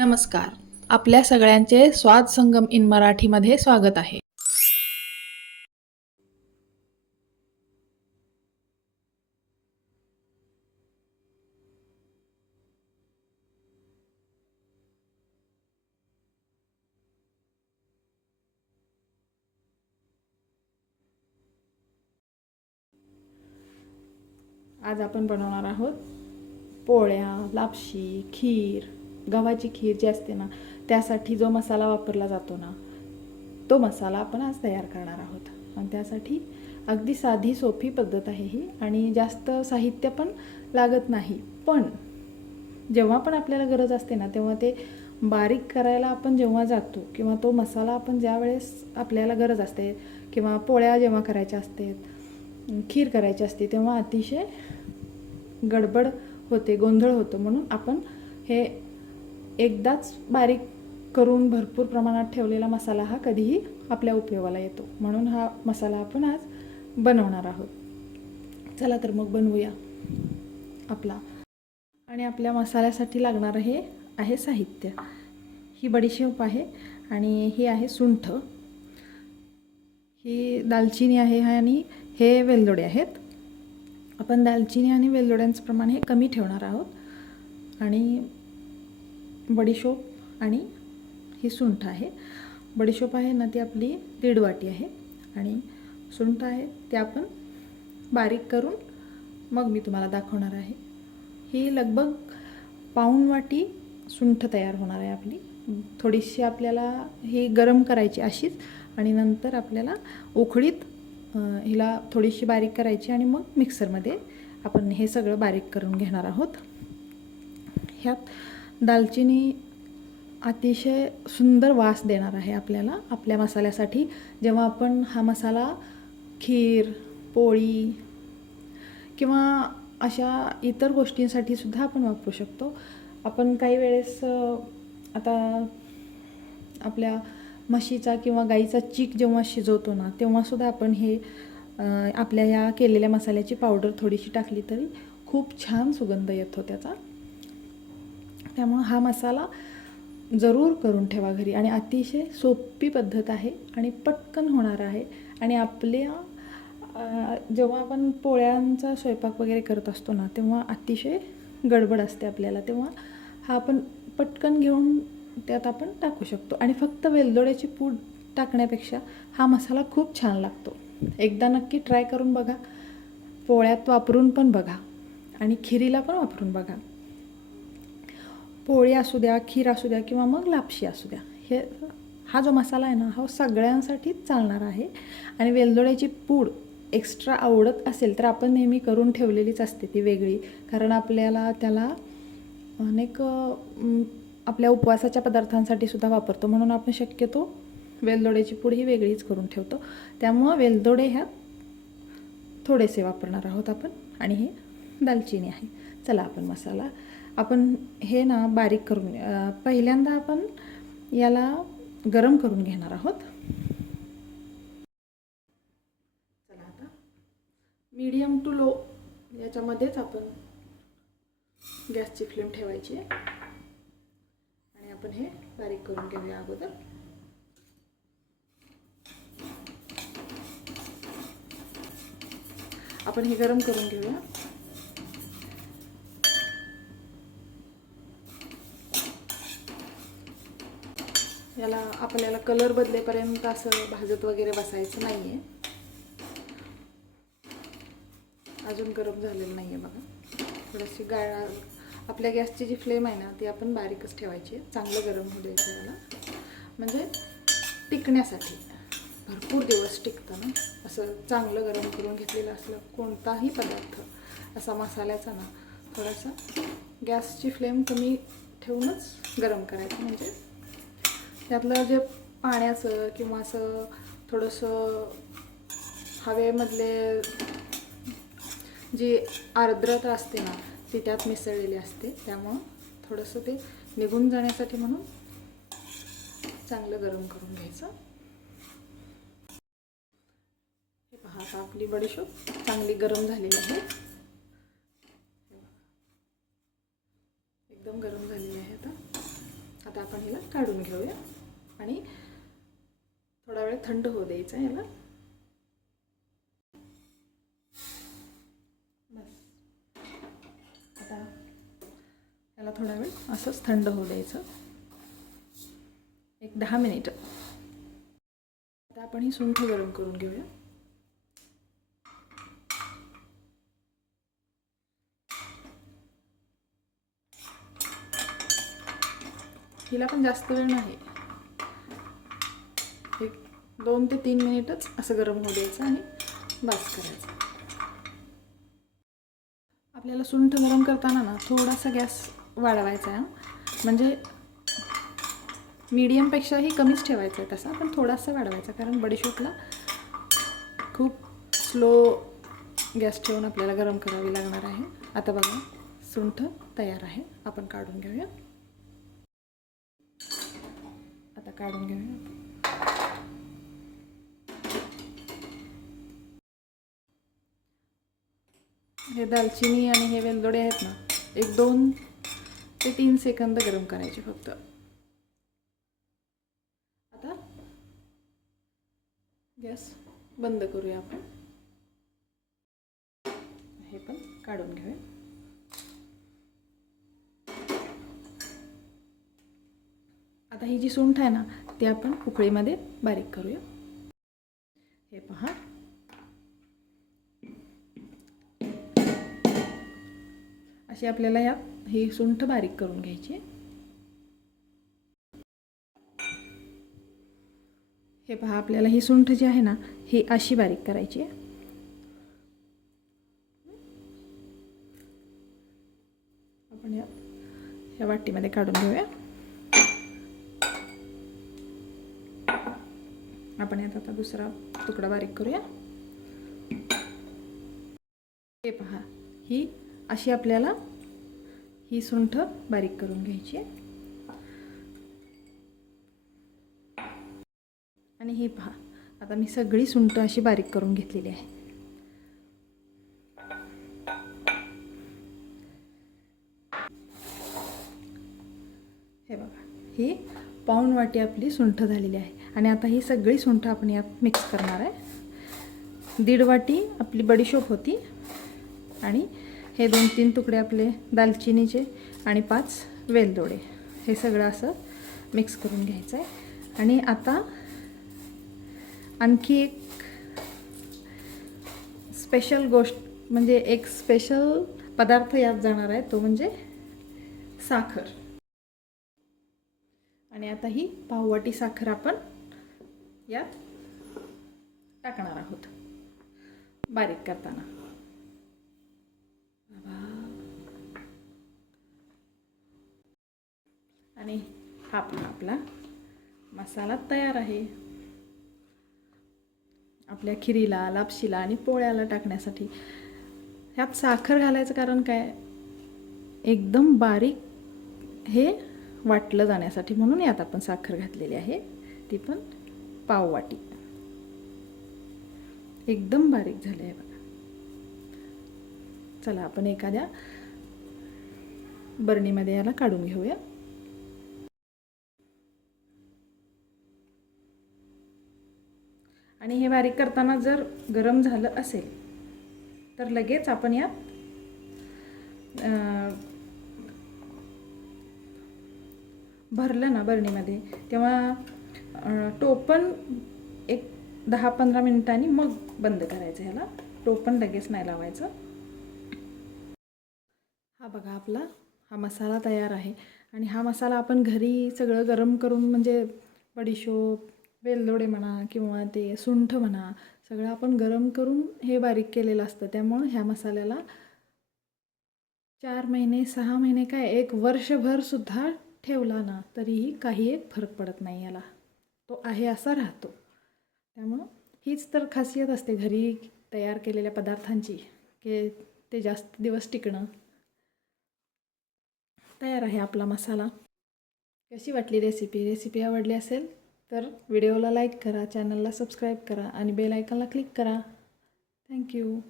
नमस्कार. आपल्या सगळ्यांचे स्वाद संगम इन मराठीमध्ये स्वागत आहे. आज आपण बनवणार आहोत पोळ्या, लापशी, खीर. गव्हाची खीर जी असते ना, त्यासाठी जो मसाला वापरला जातो ना, तो मसाला आपण आज तयार करणार आहोत. आणि त्यासाठी अगदी साधी सोपी पद्धत आहे ही, आणि जास्त साहित्य पण लागत नाही. पण जेव्हा पण आपल्याला गरज असते ना, तेव्हा ते बारीक करायला आपण जेव्हा जातो, किंवा तो मसाला आपण ज्या वेळेस आपल्याला गरज असते, किंवा पोळ्या जेव्हा करायच्या असते, खीर करायची असते, तेव्हा अतिशय गडबड होते, गोंधळ होतो. म्हणून आपण हे एकदाच बारीक करून भरपूर प्रमाणात ठेवलेला मसाला हा कधीही आपल्या उपयोगाला येतो. म्हणून हा मसाला आपण आज बनवणार आहोत. चला तर मग बनवूया आपला. आणि आपल्या मसाल्यासाठी लागणारं हे आहे साहित्य. ही बडीशेप आहे, आणि ही आहे सुंठ, ही दालचिनी आहे, आणि हे वेलदोडे आहेत. आपण दालचिनी आणि वेलदोड्यांचं प्रमाण हे कमी ठेवणार आहोत. आणि बडीशोप आणि ही सुंठ आहे. बडीशोप आहे ना, ती आपली 1.5 वाटी आहे, आणि सुंठ आहे ते आपण बारीक करून मग मी तुम्हाला दाखवणार आहे. ही लगभग 1.25 वाटी सुंठ तयार होणार आहे आपली. थोडीशी आपल्याला ही गरम करायची अशीच, आणि नंतर आपल्याला उकळीत हिला थोडीशी बारीक करायची, आणि मग मिक्सरमध्ये आपण हे सगळं बारीक करून घेणार आहोत. ह्यात दालचिनी अतिशय सुंदर वास देणार आहे आपल्याला आपल्या मसाल्यासाठी. जेव्हा आपण हा मसाला खीर, पोळी किंवा अशा इतर गोष्टींसाठी सुद्धा आपण वापरू शकतो. आपण काही वेळेस आता आपल्या म्हशीचा किंवा गाईचा चीक जेव्हा शिजवतो ना, तेव्हासुद्धा आपण हे आपल्या या केलेल्या मसाल्याची पावडर थोडीशी टाकली तरी खूप छान सुगंध येतो त्याचा. त्यामुळं हा मसाला जरूर करून ठेवा घरी, आणि अतिशय सोपी पद्धत आहे आणि पटकन होणार आहे. आणि आपल्या जेव्हा आपण पोळ्यांचा स्वयंपाक वगैरे करत असतो ना, तेव्हा अतिशय गडबड असते आपल्याला, तेव्हा हा आपण पटकन घेऊन त्यात आपण टाकू शकतो. आणि फक्त वेलदोड्याची पूड टाकण्यापेक्षा हा मसाला खूप छान लागतो. एकदा नक्की ट्राय करून बघा, पोळ्यात वापरून पण बघा, आणि खिरीला पण वापरून बघा. पोळी असू द्या, खीर असू द्या, किंवा मग लापशी असू द्या, हा जो मसाला आहे ना, हा सगळ्यांसाठीच चालणार आहे. आणि वेलदोड्याची पूड एक्स्ट्रा आवडत असेल तर आपण नेहमी करून ठेवलेलीच असते ती वेगळी, कारण आपल्याला त्याला अनेक आपल्या उपवासाच्या पदार्थांसाठी सुद्धा वापरतो. म्हणून आपण शक्यतो वेलदोड्याची पूड ही वेगळीच करून ठेवतो. त्यामुळं वेलदोडे ह्यात थोडेसे वापरणार आहोत आपण. आणि हे दालचिनी आहे. चला आपण मसाला आपण हे ना बारीक करून पहिल्यांदा आपण याला गरम करून घेणार आहोत. चला आता मीडियम टू लो याच्यामध्येच आपण गॅसची फ्लेम ठेवायची आहे, आणि आपण हे बारीक करून घेऊया अगोदर. आपण हे गरम करून घेऊया. याला आपल्याला कलर बदलेपर्यंत असं भाजत वगैरे बसायचं नाही आहे. अजून गरम झालेलं नाही आहे बघा. थोडीशी आपल्या गॅसची जी फ्लेम आहे ना, ती आपण बारीकच ठेवायची आहे. चांगलं गरम होऊ द्यायचं याला, म्हणजे टिकण्यासाठी. भरपूर दिवस टिकतं ना असं चांगलं गरम करून घेतलेलं असलं कोणताही पदार्थ असा मसाल्याचा ना, थोडासा गॅसची फ्लेम कमी ठेवूनच गरम करायचं. म्हणजे त्यातलं जे पाण्याचं किंवा असं थोडंसं हवेमधले जी आर्द्रता असते ना, ती त्यात मिसळलेली असते. त्यामुळं थोडंसं ते निघून जाण्यासाठी म्हणून चांगलं गरम करून घ्यायचं. हे पहा, आता आपली बडीशोप चांगली गरम झालेली आहे, एकदम गरम झालेली आहे. आता आता आपण ह्याला काढून घेऊया आणि थोडा वेळ थंड होऊ द्यायचा याला. बस आता याला थोडा वेळ असंच थंड होऊ द्यायचं, एक 10 मिनिटं. आता आपण ही सुंठ गरम करून घेऊया. हिला पण जास्त वेळ नाही, एक 2 ते 3 मिनिटच असं गरम होऊ द्यायचं आणि बस करायचं. आपल्याला सुंठ गरम करताना ना थोडासा गॅस वाढवायचा आहे, म्हणजे मीडियमपेक्षाही कमीच ठेवायचा आहे तसा, पण थोडासा वाढवायचा, कारण बडीशोपला खूप स्लो गॅस ठेवून आपल्याला गरम करावी लागणार आहे. आता बघा सुंठ तयार आहे, आपण काढून घेऊया. आता काढून घेऊया. हे दालचिनी आणि हे वेलदोडे आहेत ना, एक 2 ते 3 सेकंद गरम करायचे फक्त. आता गॅस बंद करूया आपण, हे पण काढून घेऊया. आता ही जी सुंठ आहे ना ती आपण उकळीमध्ये बारीक करूया. हे पहा, अशी आपल्याला यात ही सुंठ बारीक करून घ्यायची. हे पहा, आपल्याला ही सुंठ जी आहे ना ही अशी बारीक करायची आहे. आपण या वाटीमध्ये काढून घेऊया. आपण यात आता दुसरा तुकडा बारीक करूया. हे पहा, ही अशी आपल्याला ही सुंठ बारीक करून घ्यायची आहे. आणि ही पहा, आता मी सगळी सुंठ अशी बारीक करून घेतलेली आहे. हे बघा, ही पाऊण वाटी आपली सुंठ झालेली आहे. आणि आता ही सगळी सुंठ आपण यात मिक्स करणार आहे. 1.5 वाटी आपली बडीशोप होती आणि हे 2-3 तुकडे आपले दालचिनीचे आणि 5 वेलदोडे, हे सगळं असं मिक्स करून घ्यायचं आहे. आणि आता आणखी एक स्पेशल गोष्ट, म्हणजे एक स्पेशल पदार्थ यात जाणार आहे, तो म्हणजे साखर. आणि आता ही पाववाटी साखर आपण यात टाकणार आहोत बारीक करताना. आणि हा पण आपला मसाला तयार आहे आपल्या खिरीला, लापशीला आणि पोळ्याला टाकण्यासाठी. ह्यात साखर घालायचं कारण काय, एकदम बारीक हे वाटलं जाण्यासाठी, म्हणून यात आपण साखर घातलेली आहे. ती पण पाववाटी, एकदम बारीक झाले आहे बघा. चला आपण एखाद्या बरणीमध्ये याला काढून घेऊया. आणि हे बारीक करताना जर गरम झालं असेल तर लगेच आपण यात भरलं ना बरणीमध्ये, तेव्हा टोपण एक 10-15 मिनिटांनी मग बंद करायचं. ह्याला टोपण लगेच नाही लावायचं. हा बघा, आपला हा मसाला तयार आहे. आणि हा मसाला आपण घरी सगळं गरम करून, म्हणजे बडीशोप, वेलदोडे म्हणा किंवा ते सुंठ म्हणा, सगळं आपण गरम करून हे बारीक केलेलं असतं. त्यामुळं ह्या मसाल्याला 4 महिने, 6 महिने, काय 1 वर्षभर सुद्धा ठेवला ना तरीही काही एक फरक पडत नाही याला, तो आहे असा राहतो. त्यामुळं हीच तर खासियत असते घरी तयार केलेल्या पदार्थांची, की ते जास्त दिवस टिकणं. तयार आहे आपला मसाला. कशी वाटली रेसिपी? रेसिपी आवडली असेल तर व्हिडिओला लाईक करा, चॅनलला सबस्क्राईब करा आणि बेल आयकॉनला क्लिक करा. थँक्यू.